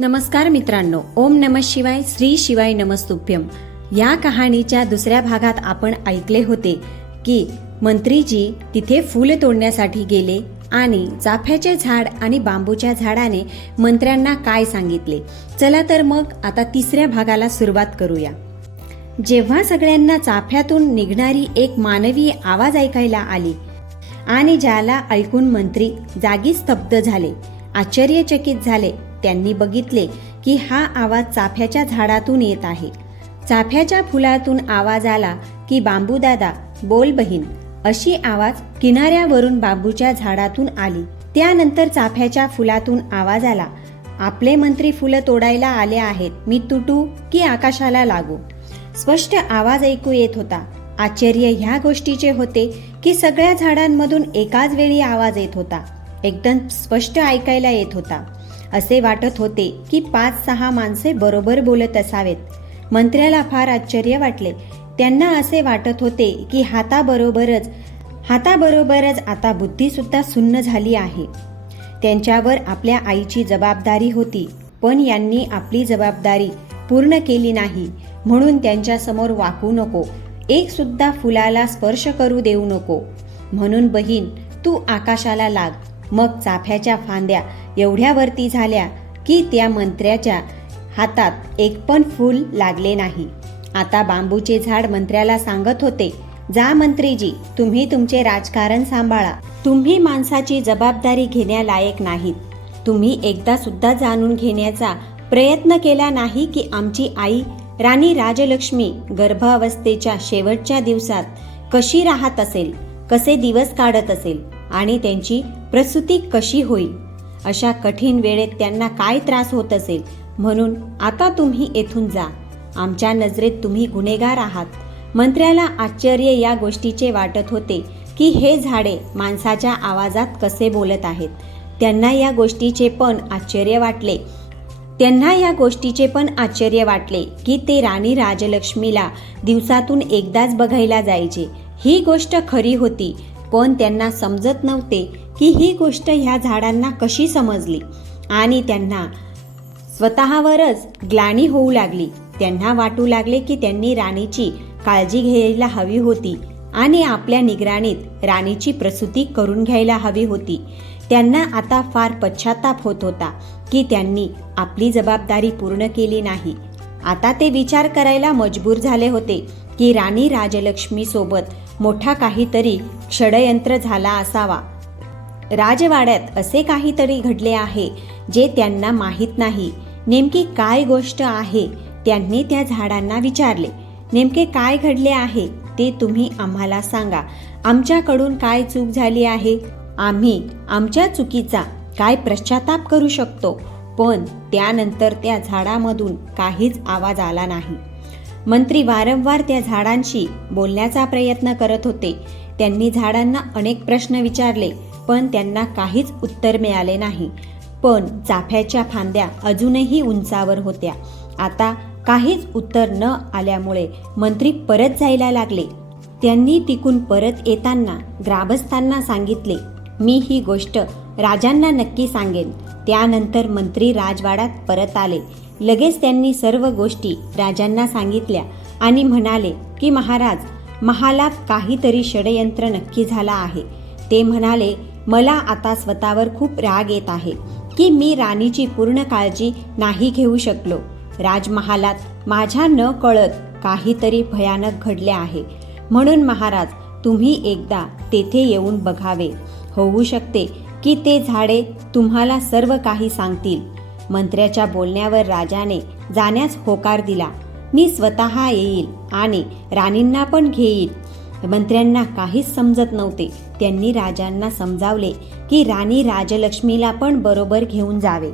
नमस्कार मित्रांनो ओम नम शिवाय श्री शिवाय नमस्तुभ्यम. या कहाणीच्या दुसऱ्या भागात आपण ऐकले होते की मंत्रीजी तिथे फूल तोडण्यासाठी गेले आणि चाफ्याचे झाड आणि बांबूच्या झाडाने मंत्र्यांना काय सांगितले? चला तर मग आता तिसऱ्या भागाला सुरुवात करूया. जेव्हा सगळ्यांना चाफ्यातून निघणारी एक मानवी आवाज ऐकायला आली आणि ज्याला ऐकून मंत्री जागी स्तब्ध झाले आश्चर्यचकित झाले त्यांनी बघितले की हा आवाज चाफ्याच्या झाडातून येत आहे. चाफ्याच्या फुलातून आवाज आला की बांबूदादा बोल बहीण. अशी आवाज किनाऱ्यावरून बांबूच्या झाडातून आली. त्यानंतर चाफ्याच्या फुलातून आवाज आला आपले मंत्री फुलं तोडायला आले आहेत. मी तुटू की आकाशाला लागू? स्पष्ट आवाज ऐकू येत होता. आश्चर्य ह्या गोष्टीचे होते की सगळ्या झाडांमधून एकाच वेळी आवाज येत होता. एकदम स्पष्ट ऐकायला येत होता. असे वाटत होते की पाच सहा माणसे बरोबर बोलत असावेत. मंत्र्याला फार आश्चर्य वाटले. त्यांना असे वाटत होते की हाताबरोबरच हाताबरोबरच आता बुद्धीसुद्धा सुन्न झाली आहे. त्यांच्यावर आपल्या आईची जबाबदारी होती पण यांनी आपली जबाबदारी पूर्ण केली नाही म्हणून त्यांच्यासमोर वाकू नको एक सुद्धा फुलाला स्पर्श करू देऊ नको. म्हणून बहीण तू आकाशाला लाग मग चाफ्याच्या फांद्या एवढ्यावरती झाल्या की त्या मंत्र्याच्या हातात एक पण फूल लागले नाही. आता बांबूचे झाड मंत्र्याला सांगत होते जा मंत्रीजी तुम्ही तुमचे राजकारण सांभाळा. तुम्ही माणसाची जबाबदारी घेण्यालायक नाहीत. तुम्ही एकदा सुद्धा जाणून घेण्याचा प्रयत्न केला नाही की आमची आई राणी राजलक्ष्मी गर्भावस्थेच्या शेवटच्या दिवसात कशी राहत असेल कसे दिवस काढत असेल आणि त्यांची प्रसूती कशी होईल? अशा कठीण वेळेत त्यांना काय त्रास होत असेल? म्हणून आता तुम्ही येथून जा. आमच्या नजरेत तुम्ही गुन्हेगार आहात. मंत्र्याला आश्चर्य या गोष्टीचे वाटत होते की हे झाडे माणसाच्या आवाजात कसे बोलत आहेत? त्यांना या गोष्टीचे पण आश्चर्य वाटले. त्यांना या गोष्टीचे पण आश्चर्य वाटले की ते राणी राजलक्ष्मीला दिवसातून एकदाच बघायला जायचे. ही गोष्ट खरी होती. पण त्यांना समजत नव्हते की ही गोष्ट ह्या झाडांना कशी समजली. आणि त्यांना स्वतःवरच ग्लानी होऊ लागली. त्यांना वाटू लागले की त्यांनी राणीची काळजी घ्यायला हवी होती आणि आपल्या निगराणीत राणीची प्रसूती करून घ्यायला हवी होती. त्यांना आता फार पश्चाताप होत होता की त्यांनी आपली जबाबदारी पूर्ण केली नाही. आता ते विचार करायला मजबूर झाले होते की राणी राजलक्ष्मीसोबत मोठा काहीतरी षडयंत्र झाला असावा. राजवाड्यात असे काहीतरी घडले आहे जे त्यांना माहीत नाही. नेमकी काय गोष्ट आहे त्यांनी त्या झाडांना विचारले. नेमके काय घडले आहे ते तुम्ही आम्हाला सांगा. आमच्याकडून काय चूक झाली आहे? आम्ही आमच्या चुकीचा काय पश्चाताप करू शकतो? पण त्यानंतर त्या झाडामधून काहीच आवाज आला नाही. मंत्री वारंवार त्या झाडांशी बोलण्याचा प्रयत्न करत होते. त्यांनी झाडांना अनेक प्रश्न विचारले पण त्यांना काहीच उत्तर मिळाले नाही. पण चाफ्याच्या फांद्या अजूनही उंचावर होत्या. आता काहीच उत्तर न आल्यामुळे मंत्री परत जायला लागले. त्यांनी तिकून परत येताना ग्रामस्थांना सांगितले मी ही गोष्ट राजांना नक्की सांगेन. त्यानंतर मंत्री राजवाड्यात परत आले. लगेच त्यांनी सर्व गोष्टी राजांना सांगितल्या आणि म्हणाले की महाराज महालात काहीतरी षडयंत्र नक्की झाला आहे. ते म्हणाले मला आता स्वतःवर खूप राग येत आहे की मी राणीची पूर्ण काळजी नाही घेऊ शकलो. राजमहालात माझ्या न कळत काहीतरी भयानक घडले आहे. म्हणून महाराज तुम्ही एकदा तेथे येऊन बघावे. होऊ शकते की ते झाडे तुम्हाला सर्व काही सांगतील. मंत्र्याच्या बोलण्यावर राजाने जाण्यास होकार दिला. मी स्वतः येईल आणि राणींना पण घेईल. मंत्र्यांना काहीच समजत नव्हते. त्यांनी राजांना समजावले की राणी राजलक्ष्मीला पण बरोबर घेऊन जावे.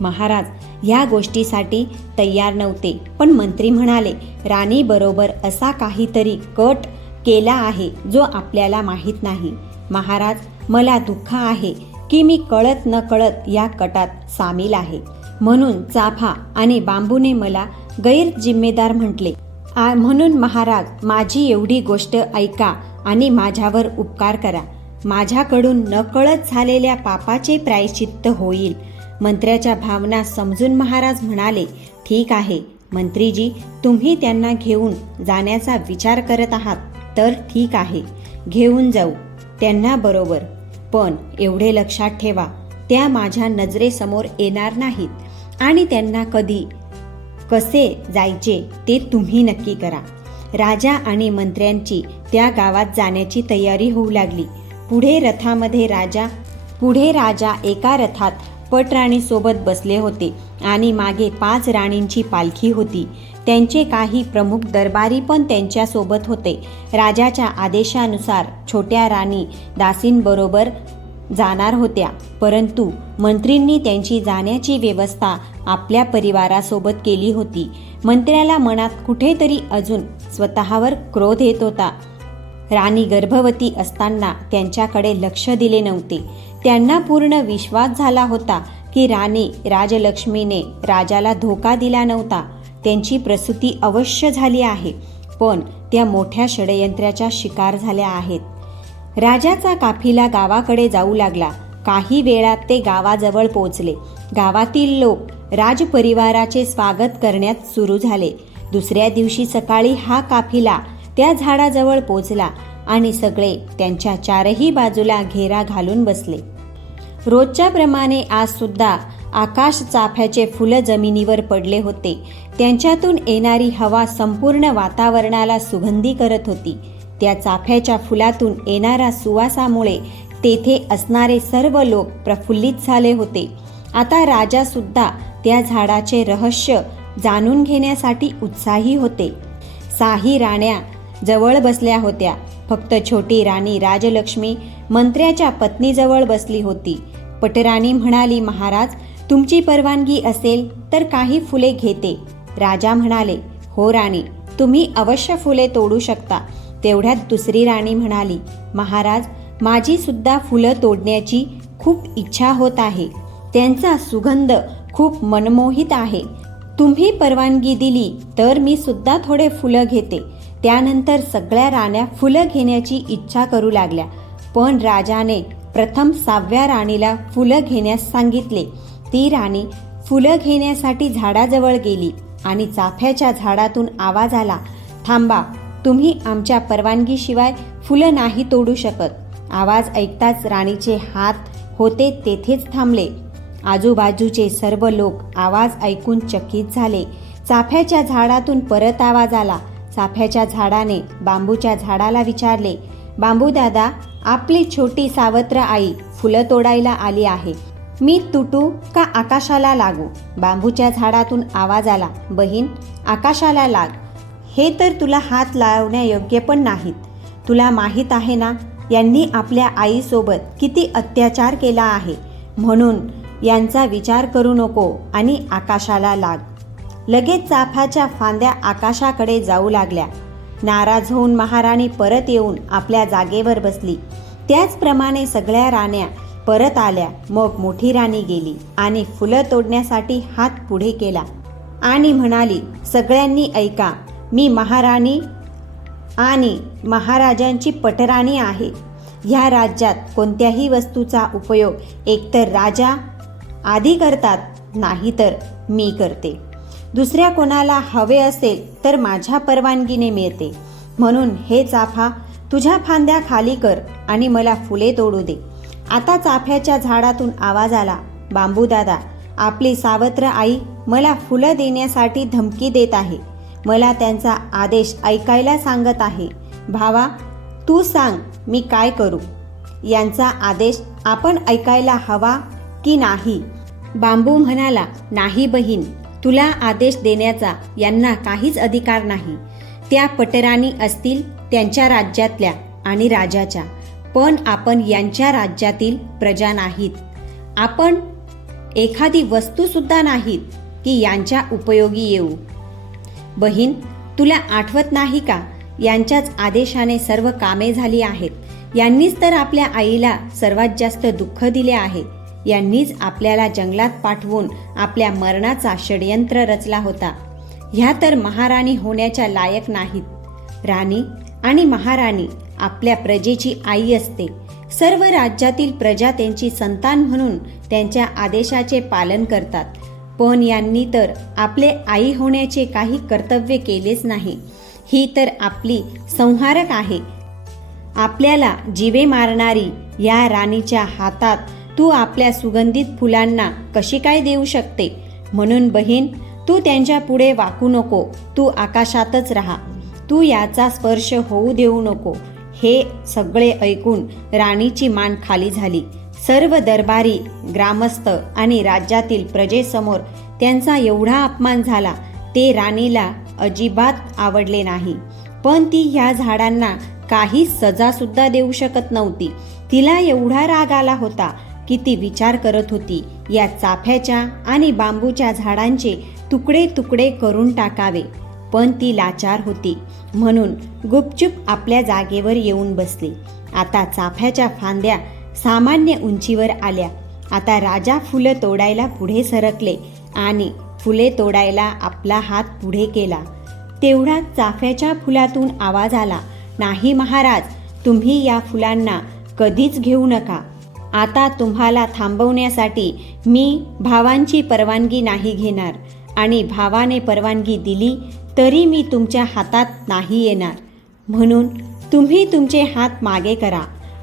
महाराज या गोष्टीसाठी तयार नव्हते. पण मंत्री म्हणाले राणी बरोबर असा काहीतरी कट केला आहे जो आपल्याला माहीत नाही. महाराज मला दुःख आहे. की मी कळत न कळत या कटात सामील आहे. म्हणून चाफा आणि बांबूने मला गैर जिम्मेदार म्हटले. आ- म्हणून महाराज माझी एवढी गोष्ट ऐका आणि माझ्यावर उपकार करा. माझ्याकडून नकळत झालेल्या पापाचे प्रायश्चित्त होईल. मंत्र्याच्या भावना समजून महाराज म्हणाले ठीक आहे मंत्रीजी तुम्ही त्यांना घेऊन जाण्याचा विचार करत आहात तर ठीक आहे. घेऊन जाऊ. त्यांना बरोबर पण एवढे लक्षात ठेवा त्या माझ्या नजरेसमोर येणार नाहीत आणि त्यांना कधी कसे जायचे ते तुम्ही नक्की करा. राजा आणि मंत्र्यांची त्या गावात जाण्याची तयारी होऊ लागली. पुढे रथामध्ये राजा पुढे राजा एका रथात पटराणीसोबत बसले होते आणि मागे पाच राणींची पालखी होती. त्यांचे काही प्रमुख दरबारी पण त्यांच्यासोबत होते. राजाच्या आदेशानुसार छोट्या राणी दासींबरोबर जाणार होत्या. परंतु मंत्रींनी त्यांची जाण्याची व्यवस्था आपल्या परिवारासोबत केली होती. मंत्र्याला मनात कुठेतरी अजून स्वतःवर क्रोध येत होता. राणी गर्भवती असताना त्यांच्याकडे लक्ष दिले नव्हते. त्यांना पूर्ण विश्वास झाला होता की राणी राजलक्ष्मीने राजाला धोका दिला नव्हता. त्यांची प्रसूती अवश्य झाली आहे. पण त्या मोठ्या षडयंत्राच्या शिकार झाल्या आहेत. राजाचा काफिला गावाकडे जाऊ लागला. काही वेळात ते गावाजवळ पोचले गावातील लोक राजपरिवाराचे स्वागत करण्यात सुरू झाले. दुसऱ्या दिवशी सकाळी हा काफिला त्या झाडाजवळ पोचला आणि सगळे त्यांच्या चारही बाजूला घेरा घालून बसले. रोजच्या प्रमाणे आज सुद्धा आकाश चाफ्याचे फुलं जमिनीवर पडले होते. त्यांच्यातून येणारी हवा संपूर्ण वातावरणाला सुगंधी करत होती. त्या चाफ्याच्या फुलातून येणाऱ्या सुवासामुळे तेथे असणारे सर्व लोक प्रफुल्लित झाले होते. आता राजा सुद्धा त्या झाडाचे रहस्य जाणून घेण्यासाठी उत्साही होते. साही राण्या जवळ बसल्या होत्या. फक्त छोटी राणी राजलक्ष्मी मंत्र्याच्या पत्नीजवळ बसली होती. पटराणी म्हणाली महाराज तुमची परवानगी असेल तर काही फुले घेते. राजा म्हणाले हो राणी तुम्ही अवश्य फुले तोडू शकता. तेवढ्यात दुसरी राणी म्हणाली महाराज माझी सुद्धा फुलं तोडण्याची खूप इच्छा होत आहे. त्यांचा सुगंध खूप मनमोहित आहे. तुम्ही परवानगी दिली तर मी सुद्धा थोडे फुलं घेते. त्यानंतर सगळ्या राण्या फुलं घेण्याची इच्छा करू लागल्या. पण राजाने प्रथम सहाव्या राणीला फुलं घेण्यास सांगितले. ती राणी फुलं घेण्यासाठी झाडाजवळ गेली आणि चाफ्याच्या झाडातून आवाज आला थांबा तुम्ही आमच्या परवानगीशिवाय फुलं नाही तोडू शकत. आवाज ऐकताच राणीचे हात होते तेथेच थांबले. आजूबाजूचे सर्व लोक आवाज ऐकून चकित झाले. चाफ्याच्या झाडातून परत आवाज आला. चाफ्याच्या झाडाने बांबूच्या झाडाला विचारले बांबू दादा आपली छोटी सावत्र आई फुलं तोडायला आली आहे. मी तुटू का आकाशाला लागू? बांबूच्या झाडातून आवाज आला बहीण आकाशाला लाग. हे तर तुला हात लावण्यायोग्य पण नाहीत. तुला माहीत आहे ना यांनी आपल्या आईसोबत किती अत्याचार केला आहे. म्हणून यांचा विचार करू नको आणि आकाशाला लाग. लगेच चाफाच्या फांद्या आकाशाकडे जाऊ लागल्या. नाराज होऊन महाराणी परत येऊन आपल्या जागेवर बसली. त्याचप्रमाणे सगळ्या राण्या परत आल्या मग मोठी राणी गेली आणि फुलं तोडण्यासाठी हात पुढे केला आणि म्हणाली सगळ्यांनी ऐका मी महाराणी आणि महाराजांची पटराणी आहे. ह्या राज्यात कोणत्याही वस्तूचा उपयोग एकतर राजा आधी करतात नाहीतर मी करते. दुसऱ्या कोणाला हवे असेल तर माझ्या परवानगीने मिळते. म्हणून हे चाफा तुझ्या फांद्या खाली कर आणि मला फुले तोडू दे. आता चाफ्याच्या झाडातून आवाज आला बांबूदादा आपली सावत्र आई मला फुलं देण्यासाठी धमकी देत आहे. मला त्यांचा आदेश ऐकायला सांगत आहे. भावा तू सांग मी काय करू? यांचा आदेश आपण ऐकायला हवा की नाही? बांबू म्हणाला नाही बहीण तुला आदेश देण्याचा यांना काहीच अधिकार नाही. त्या पटराणी असतील त्यांच्या राज्यातल्या आणि राजाच्या. पण आपण यांच्या राज्यातील प्रजा नाहीत. आपण एखादी वस्तूसुद्धा नाहीत की यांच्या उपयोगी येऊ. बहीण तुला आठवत नाही का? यांच्याच आदेशाने सर्व कामे झाली आहेत. यांनीच तर आपल्या आईला सर्वात जास्त दुःख दिले आहे. यांनीच आपल्याला जंगलात पाठवून आपल्या मरणाचा षडयंत्र रचला होता. ह्या तर महाराणी होण्याच्या लायक नाहीत. राणी आणि महाराणी आपल्या प्रजेची आई असते. सर्व राज्यातील प्रजा त्यांची संतान म्हणून त्यांच्या आदेशाचे पालन करतात. पण यांनी तर आपले आई होण्याचे काही कर्तव्य केलेच नाही. ही तर आपली संहारक आहे. आपल्याला जीवे मारणारी या राणीच्या हातात तू आपल्या सुगंधित फुलांना कशी काय देऊ शकते? म्हणून बहीण तू त्यांच्या पुढे वाकू नको. तू आकाशातच राहा. तू याचा स्पर्श होऊ देऊ नको. हे सगळे ऐकून राणीची मान खाली झाली. सर्व दरबारी ग्रामस्थ आणि राज्यातील प्रजेसमोर त्यांचा एवढा अपमान झाला ते राणीला अजिबात आवडले नाही. पण ती ह्या झाडांना काही सजासुद्धा देऊ शकत नव्हती. तिला एवढा राग आला होता की ती विचार करत होती या चाफ्याच्या आणि बांबूच्या झाडांचे तुकडे तुकडे करून टाकावे. पण ती लाचार होती. म्हणून गुपचूप आपल्या जागेवर येऊन बसली. आता चाफ्याच्या फांद्या सामान्य उंचीवर आल्या. आता राजा फुलं तोडायला पुढे सरकले आणि फुले तोडायला आपला हात पुढे केला. तेवढा चाफ्याच्या फुलातून आवाज आला नाही महाराज तुम्ही या फुलांना कधीच घेऊ नका. आता तुम्हाला थांबवण्यासाठी मी भावांची परवानगी नाही घेणार. आणि भावाने परवानगी दिली तरी मी तुमच्या हातात नाही येणार. म्हणून तुम्ही तुमचे हात मागे करा.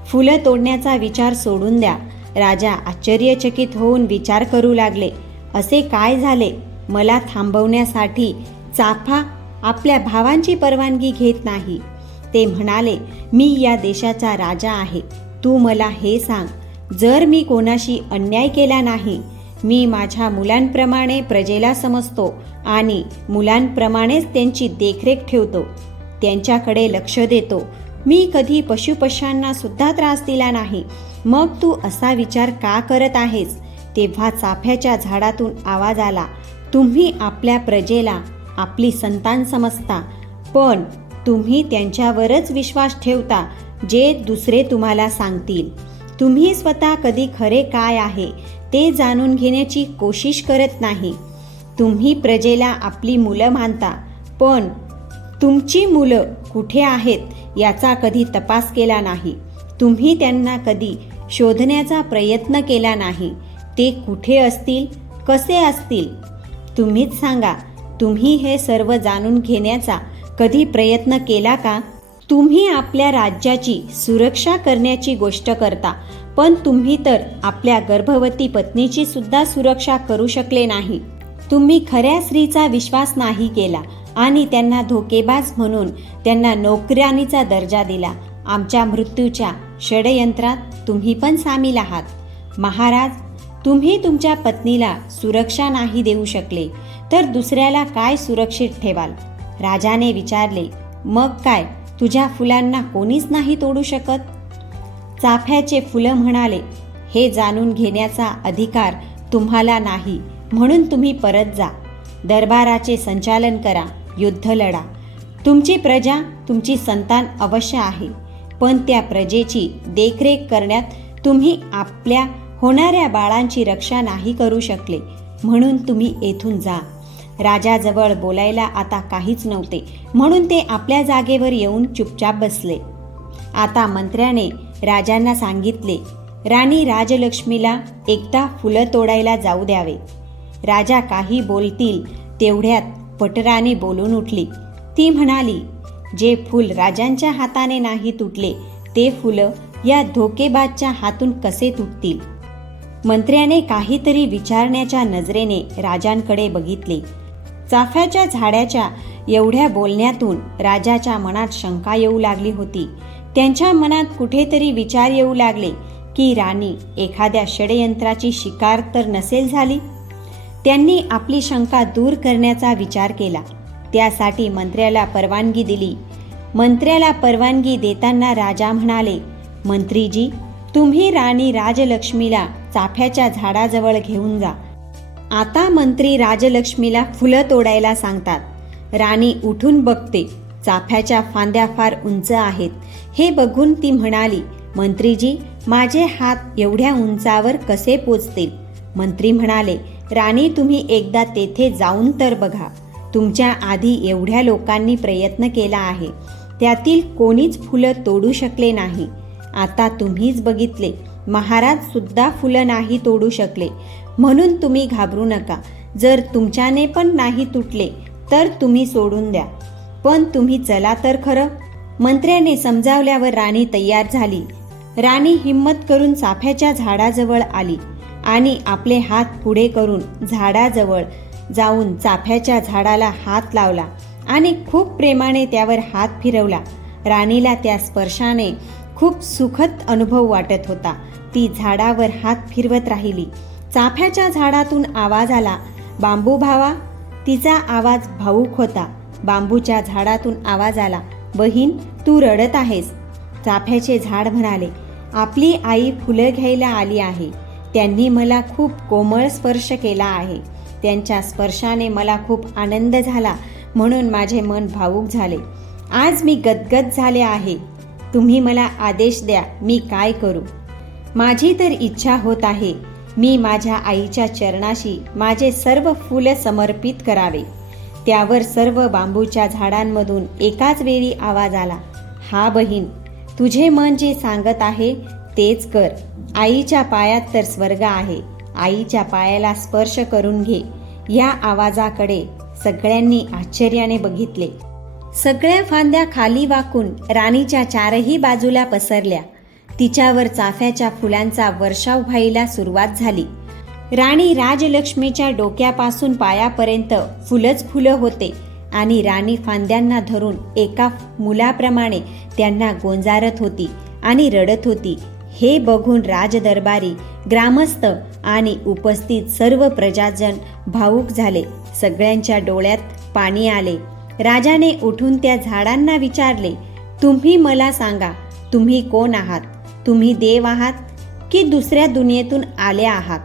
फुलं तोडण्याचा विचार सोडून द्या. राजा आश्चर्यचकित होऊन विचार करू लागले. असे काय झाले? मला थांबवण्यासाठी चाफा आपल्या भावांची परवानगी घेत नाही. ते म्हणाले मी या देशाचा राजा आहे. तू मला हे सांग. जर मी कोणाशी अन्याय केला नाही मी माझ्या मुलांप्रमाणे प्रजेला समजतो. आणि मुलांप्रमाणेच त्यांची देखरेख ठेवतो. त्यांच्याकडे लक्ष देतो. मी कधी पशुपक्ष्यांना सुद्धा त्रास दिला नाही. मग तू असा विचार का करत आहेस? तेव्हा चाफ्याच्या झाडातून आवाज आला. तुम्ही आपल्या प्रजेला आपली संतान समजता. पण तुम्ही त्यांच्यावरच विश्वास ठेवता जे दुसरे तुम्हाला सांगतील. तुम्ही स्वतः कधी खरे काय आहे ते जाणून घेण्याची कोशिश करत नाही. तुम्ही प्रजेला आपली मुलं मानता पण तुमची मुलं कुठे आहेत याचा कधी तपास केला नाही. तुम्ही त्यांना कधी शोधण्याचा प्रयत्न केला नाही. ते कुठे असतील कसे असतील? तुम्हीच सांगा. तुम्ही हे सर्व जाणून घेण्याचा कधी प्रयत्न केला का? तुम्ही आपल्या राज्याची सुरक्षा करण्याची गोष्ट करता पण तुम्ही तर आपल्या गर्भवती पत्नीची सुद्धा सुरक्षा करू शकले नाही. तुम्ही खऱ्या स्त्रीचा विश्वास नाही केला आणि त्यांना धोकेबाज म्हणून त्यांना नोकऱ्यानीचा दर्जा दिला. आमच्या मृत्यूच्या षडयंत्रात तुम्ही पण सामील आहात. महाराज तुम्ही तुमच्या पत्नीला सुरक्षा नाही देऊ शकले तर दुसऱ्याला काय सुरक्षित ठेवाल? राजाने विचारले मग काय? तुझ्या फुलांना कोणीच नाही तोडू शकत? चाफ्याचे फुलं म्हणाले हे जाणून घेण्याचा अधिकार तुम्हाला नाही. म्हणून तुम्ही परत जा. दरबाराचे संचालन करा युद्ध लढा. तुमची प्रजा तुमची संतान अवश्य आहे. पण त्या प्रजेची देखरेख करण्यात तुम्ही आपल्या होणाऱ्या बाळांची रक्षा नाही करू शकले. म्हणून तुम्ही येथून जा. राजाजवळ बोलायला आता काहीच नव्हते. म्हणून ते आपल्या जागेवर येऊन चुपचाप बसले. आता मंत्र्याने राजांना सांगितले राणी राजलक्ष्मीला एकदा फुलं तोडायला जाऊ द्यावे. राजा काही बोलतील तेवढ्यात पटराणी बोलून उठली. ती म्हणाली जे फूल राजांच्या हाताने नाही तुटले ते फुलं या धोकेबाजच्या हातून कसे तुटतील? मंत्र्याने काहीतरी विचारण्याच्या नजरेने राजांकडे बघितले. चाफ्याच्या झाडाच्या एवढ्या बोलण्यातून राजाच्या मनात शंका येऊ लागली होती. त्यांच्या मनात कुठेतरी विचार येऊ लागले की राणी एखाद्या षडयंत्राची शिकार तर नसेल झाली? त्यांनी आपली शंका दूर करण्याचा विचार केला. त्यासाठी मंत्र्याला परवानगी दिली. मंत्र्याला परवानगी देताना राजा म्हणाले मंत्रीजी तुम्ही राणी राजलक्ष्मीला चाफ्याच्या झाडाजवळ घेऊन जा. आता मंत्री राजलक्ष्मीला फुलं तोडायला सांगतात. राणी उठून बघते चाफ्याच्या फांद्या फार उंच आहेत. हे बघून ती म्हणाली मंत्रीजी माझे हात एवढ्या उंचावर कसे पोचतील? मंत्री म्हणाले राणी तुम्ही एकदा तेथे जाऊन तर बघा. तुमच्या आधी एवढ्या लोकांनी प्रयत्न केला आहे. त्यातील कोणीच फुलं तोडू शकले नाही. आता तुम्हीच बघितले. महाराज सुद्धा फुलं नाही तोडू शकले. म्हणून तुम्ही घाबरू नका. जर तुमच्याने पण नाही तुटले तर तुम्ही सोडून द्या. पण तुम्ही चला तर खरं. मंत्र्याने समजावल्यावर राणी तयार झाली. राणी हिम्मत करून चाफ्याच्या झाडाजवळ आली. आणि आपले हात पुढे करून झाडाजवळ जाऊन चाफ्याच्या झाडाला हात लावला आणि खूप प्रेमाने त्यावर हात फिरवला. राणीला त्या स्पर्शाने खूप सुखद अनुभव वाटत होता. ती झाडावर हात फिरवत राहिली. चाफ्याच्या झाडातून आवाज आला बांबू भावा. तिचा आवाज भाऊक होता. बांबूच्या झाडातून आवाज आला बहीण तू रडत आहेस. चाफ्याचे झाड म्हणाले आपली आई फुलं घ्यायला आली आहे. त्यांनी मला खूप कोमळ स्पर्श केला आहे. त्यांच्या स्पर्शाने मला खूप आनंद झाला म्हणून माझे मन भावूक झाले. आज मी गदगद झाले आहे. तुम्ही मला आदेश द्या मी काय करू? माझी तर इच्छा होत आहे. मी माझ्या आईच्या चरणाशी माझे सर्व फुलं समर्पित करावे. त्यावर सर्व बांबूच्या झाडांमधून एकाच वेळी आवाज आला हा बहीण तुझे मन जे सांगत आहे तेच कर. आईच्या पायात तर स्वर्ग आहे. आईच्या पायाला स्पर्श करून घे. या आवाजाकडे सगळ्यांनी आश्चर्याने बघितले. सगळ्या फांद्या खाली वाकून राणीच्या चारही बाजूला पसरल्या. तिच्यावर चाफ्याच्या फुलांचा वर्षाव व्हायला सुरुवात झाली. राणी राजलक्ष्मीच्या डोक्यापासून पायापर्यंत फुलंच फुलं होते आणि राणी फांद्यांना धरून एका मुलाप्रमाणे त्यांना गोंजारत होती आणि रडत होती. हे बघून राजदरबारी ग्रामस्थ आणि उपस्थित सर्व प्रजाजन भावूक झाले. सगळ्यांच्या डोळ्यात पाणी आले. राजाने उठून त्या झाडांना विचारले तुम्ही मला सांगा तुम्ही कोण आहात? तुम्ही देव आहात की दुसऱ्या दुनियेतून आले आहात?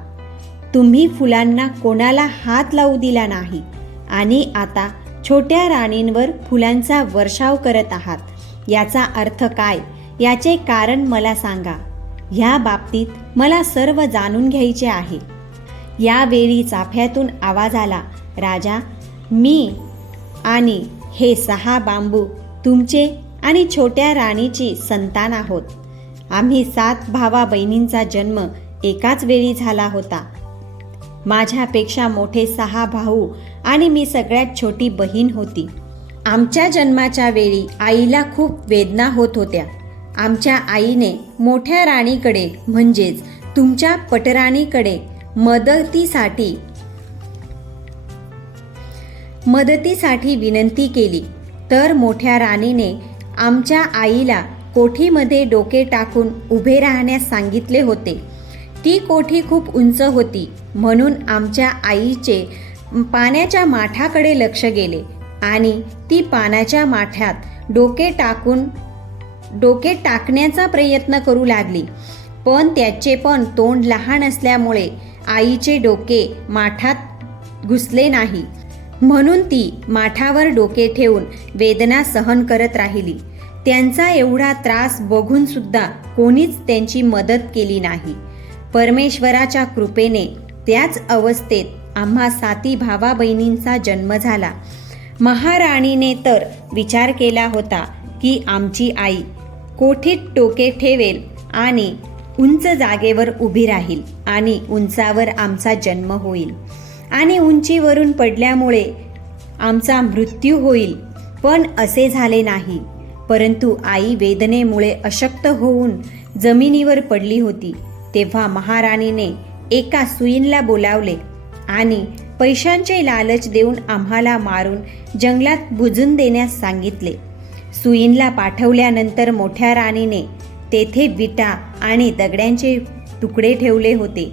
तुम्ही फुलांना कोणाला हात लावू दिला नाही? आणि आता छोट्या राणींवर फुलांचा वर्षाव करत आहात. याचा अर्थ काय? याचे कारण मला सांगा. ह्या बाबतीत मला सर्व जाणून घ्यायचे आहे. यावेळी चाफ्यातून आवाज आला राजा मी आणि हे सहा बांबू तुमचे आणि छोट्या राणीची संतान आहोत. आम्ही सात भावा बहिणींचा जन्म एकाच वेळी झाला होता. माझ्यापेक्षा मोठे सहा भाऊ आणि मी सगळ्यात छोटी बहीण होती. आमच्या जन्माच्या वेळी आईला खूप वेदना होत होत्या. आमच्या आईने मोठ्या राणीकडे म्हणजेच तुमच्या पटराणीकडे मदतीसाठी मदतीसाठी विनंती केली. तर मोठ्या राणीने आमच्या आईला कोठीमध्ये डोके टाकून उभे राहण्यास सांगितले होते. ती कोठी खूप उंच होती म्हणून आमच्या आईचे पाण्याच्या माठाकडे लक्ष गेले आणि ती पाण्याच्या माठ्यात डोके टाकून डोके टाकण्याचा प्रयत्न करू लागली. पण त्याचे पण तोंड लहान असल्यामुळे आईचे डोके माठात घुसले नाही. म्हणून ती माठावर डोके ठेवून वेदना सहन करत राहिली. त्यांचा एवढा त्रास बघून सुद्धा कोणीच त्यांची मदत केली नाही. परमेश्वराच्या कृपेने त्याच अवस्थेत आम्हा साती भावा बहिणींचा जन्म झाला. महाराणीने तर विचार केला होता की आमची आई कोठीत टोके ठेवेल आणि उंच जागेवर उभी राहील आणि उंचावर आमचा जन्म होईल. आणि उंचीवरून पडल्यामुळे आमचा मृत्यू होईल. पण असे झाले नाही. परंतु आई वेदनेमुळे अशक्त होऊन जमिनीवर पडली होती. तेव्हा महाराणीने एका सुईनला बोलावले आणि पैशांचे लालच देऊन आम्हाला मारून जंगलात बुजून देण्यास सांगितले. सुईनला पाठवल्यानंतर मोठ्या राणीने तेथे विटा आणि दगड्यांचे तुकडे ठेवले होते.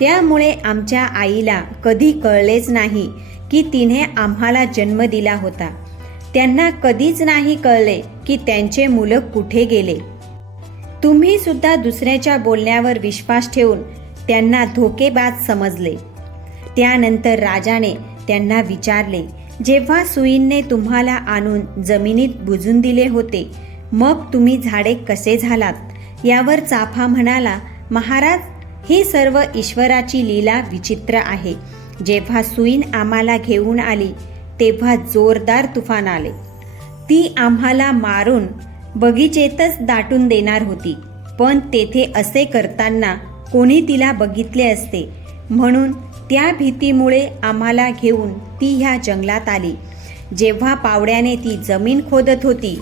त्यामुळे आमच्या आईला कधी कळलेच नाही की तिने आम्हाला जन्म दिला होता. त्यांना कधीच नाही कळले की त्यांचे मुलं कुठे गेले. तुम्ही सुद्धा दुसऱ्याच्या बोलण्यावर विश्वास ठेवून त्यांना धोकेबाज समजले. त्यानंतर राजाने त्यांना विचारले जेव्हा सुईनने तुम्हाला आणून जमिनीत बुजून दिले होते मग तुम्ही झाडे कसे झालात? यावर चाफा म्हणाला महाराज ही सर्व ईश्वराची लीला विचित्र आहे. जेव्हा सुईन आम्हाला घेऊन आली तेव्हा जोरदार तुफान आले. ती आम्हाला मारून बगीचेतच दाटून देणार होती. पण तेथे असे करताना कोणी तिला बघितले असते. म्हणून त्या भीतीमुळे आम्हाला घेऊन ती ह्या जंगलात आली. जेव्हा पावड्याने ती जमीन खोदत होती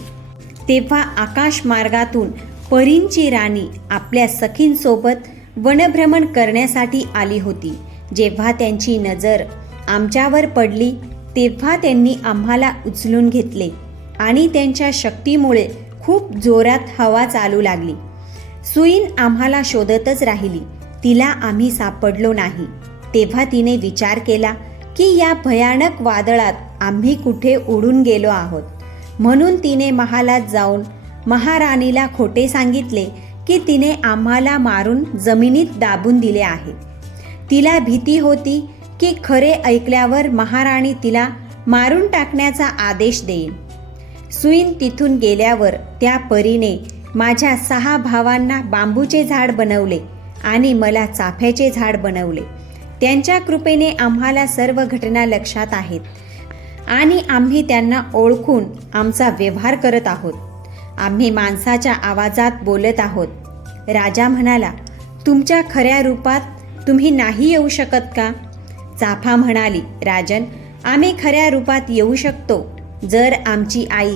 तेव्हा आकाश मार्गातून परींची राणी आपल्या सखींसोबत वनभ्रमण करण्यासाठी आली होती. जेव्हा त्यांची नजर आमच्यावर पडली तेव्हा त्यांनी आम्हाला उचलून घेतले आणि त्यांच्या शक्तीमुळे खूप जोरात हवा चालू लागली. सुईन आम्हाला शोधतच राहिली. तिला आम्ही सापडलो नाही. तेव्हा तिने विचार केला की या भयानक वादळात आम्ही कुठे उडून गेलो आहोत. म्हणून तिने महालात जाऊन महाराणीला खोटे सांगितले की तिने आम्हाला मारून जमिनीत दाबून दिले आहे. तिला भीती होती की खरे ऐकल्यावर महाराणी तिला मारून टाकण्याचा आदेश देईल सुईन तिथून गेल्यावर त्या परीने माझ्या सहा भावांना बांबूचे झाड बनवले आणि मला चाफ्याचे झाड बनवले. त्यांच्या कृपेने आम्हाला सर्व घटना लक्षात आहेत. आणि आम्ही त्यांना ओळखून आमचा व्यवहार करत आहोत. आम्ही माणसाच्या आवाजात बोलत आहोत. राजा म्हणाला तुमच्या खऱ्या रूपात तुम्ही नाही येऊ शकत का? चाफा म्हणाली राजन आम्ही खऱ्या रूपात येऊ शकतो जर आमची आई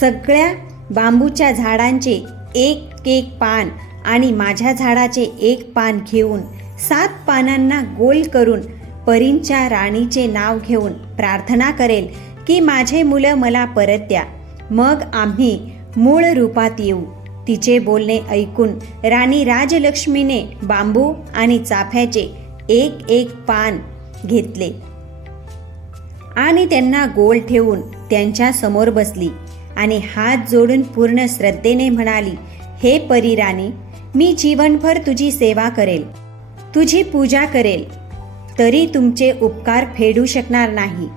सगळ्या बांबूच्या झाडांचे एक एक पान आणि माझ्या झाडाचे एक पान घेऊन सात पानांना गोल करून परींच्या राणीचे नाव घेऊन प्रार्थना करेल की माझे मुलं मला परत द्या. मग आम्ही मूळ रूपात येऊ. तिचे बोलणे ऐकून राणी राजलक्ष्मीने बांबू आणि चाफ्याचे एक एक पान घेतले. आणि त्यांना गोल ठेवून त्यांच्यासमोर बसली आणि हात जोडून पूर्ण श्रद्धेने म्हणाली हे परी राणी मी जीवनभर तुझी सेवा करेल. तुझी पूजा करेल. तरी तुमचे उपकार फेडू शकणार नाही.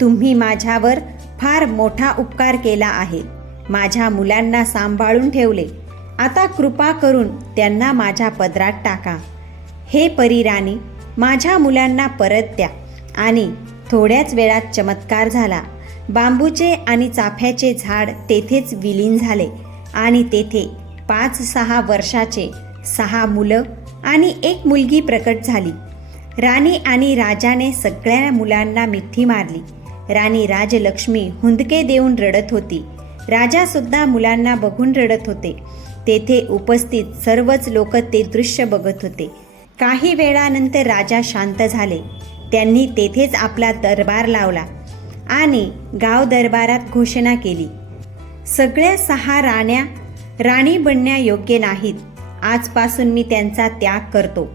तुम्ही माझ्यावर फार मोठा उपकार केला आहे. माझ्या मुलांना सांभाळून ठेवले. आता कृपा करून त्यांना माझ्या पदरात टाका. हे परीराणी माझ्या मुलांना परत द्या. आणि थोड्याच वेळात चमत्कार झाला. बांबूचे आणि चाफ्याचे झाड तेथेच विलीन झाले. आणि तेथे पाच सहा वर्षाचे सहा मुलं आणि एक मुलगी प्रकट झाली. राणी आणि राजाने सगळ्या मुलांना मिठी मारली. राणी राजलक्ष्मी हुंदके देऊन रडत होती. राजासुद्धा मुलांना बघून रडत होते. तेथे उपस्थित सर्वच लोक ते दृश्य बघत होते. काही वेळानंतर राजा शांत झाले. त्यांनी तेथेच आपला दरबार लावला आणि गाव दरबारात घोषणा केली. सगळ्या सहा राण्या राणी बनण्या योग्य नाहीत. आजपासून मी त्यांचा त्याग करतो.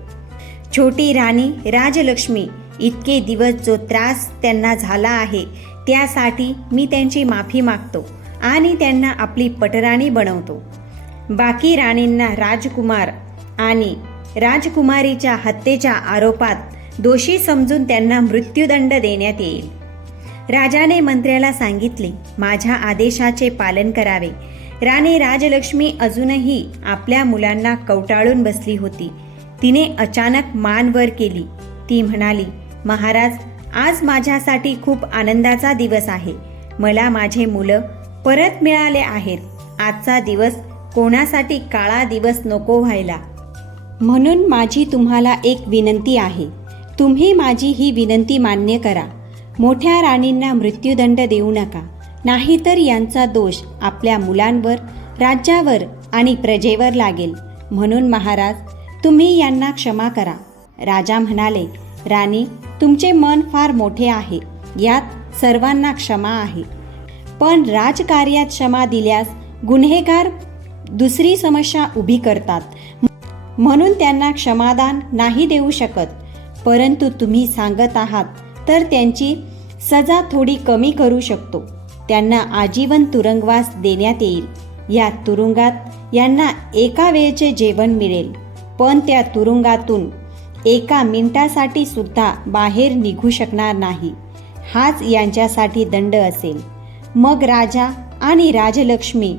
छोटी राणी राजलक्ष्मी इतके दिवस जो त्रास त्यांना झाला आहे त्यासाठी मी त्यांची माफी मागतो आणि त्यांना आपली पटराणी बनवतो. बाकी राणींना राजकुमार आणि राजकुमारीच्या हत्येच्या आरोपात दोषी समजून त्यांना मृत्यूदंड देण्यात येईल. राजाने मंत्र्याला सांगितले माझ्या आदेशाचे पालन करावे. राणी राजलक्ष्मी अजूनही आपल्या मुलांना कवटाळून बसली होती. तिने अचानक मान वर केली. ती म्हणाली महाराज आज माझ्यासाठी खूप आनंदाचा दिवस आहे. मला माझे मुलं परत मिळाले आहेत. आजचा दिवस कोणासाठी काळा दिवस नको व्हायला. म्हणून माझी तुम्हाला एक विनंती आहे. तुम्ही माझी ही विनंती मान्य करा. मोठ्या राणींना मृत्यूदंड देऊ नका. नाहीतर यांचा दोष आपल्या मुलांवर राज्यावर आणि प्रजेवर लागेल. म्हणून महाराज तुम्ही यांना क्षमा करा. राजा म्हणाले राणी तुमचे मन फार मोठे आहे. यात सर्वांना क्षमा आहे. पण राजकार्यात क्षमा दिल्यास गुन्हेगार दुसरी समस्या उभी करतात. म्हणून त्यांना क्षमादान नाही देऊ शकत. परंतु तुम्ही सांगत आहात तर त्यांची सजा थोडी कमी करू शकतो. त्यांना आजीवन तुरुंगवास देण्यात येईल. या तुरुंगात यांना एका वेळचे जेवण मिळेल. पण त्या तुरुंगातून एका मिनिटासाठी सुद्धा बाहेर निघू शकणार नाही. हाच यांच्यासाठी दंड असेल. मग राजा आणि राजलक्ष्मी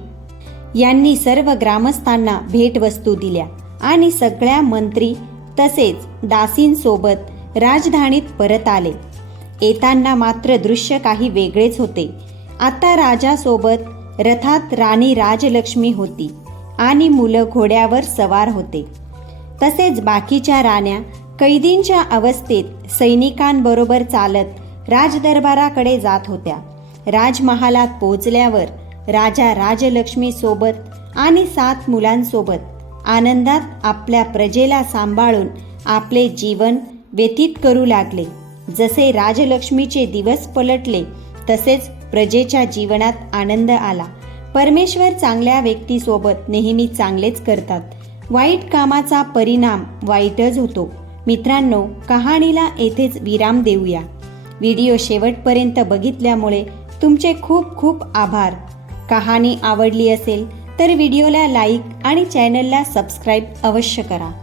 यांनी सर्व ग्रामस्थांना भेटवस्तू दिल्या आणि सगळ्या मंत्री तसेच दासींसोबत राजधानीत परत आले. येताना मात्र दृश्य काही वेगळेच होते. आता राजासोबत रथात राणी राजलक्ष्मी होती आणि मुलं घोड्यावर सवार होते. तसेच बाकीच्या राण्या कैदींच्या अवस्थेत सैनिकांबरोबर चालत राजदरबाराकडे जात होत्या. राजमहालात पोहोचल्यावर राजा राजलक्ष्मी सोबत आणि सात मुलांसोबत आनंदात आपल्या प्रजेला सांभाळून आपले जीवन व्यतीत करू लागले. जसे राजलक्ष्मीचे दिवस पलटले तसेच प्रजेच्या जीवनात आनंद आला. परमेश्वर चांगल्या व्यक्तीसोबत नेहमी चांगलेच करतात. वाईट कामाचा परिणाम वाईटच होतो. मित्रांनो कहाणीला येथेच विराम देऊया. व्हिडिओ शेवटपर्यंत बघितल्यामुळे तुमचे खूप खूप आभार. कहाणी आवडली असेल तर व्हिडिओला लाईक आणि चॅनलला सबस्क्राईब अवश्य करा.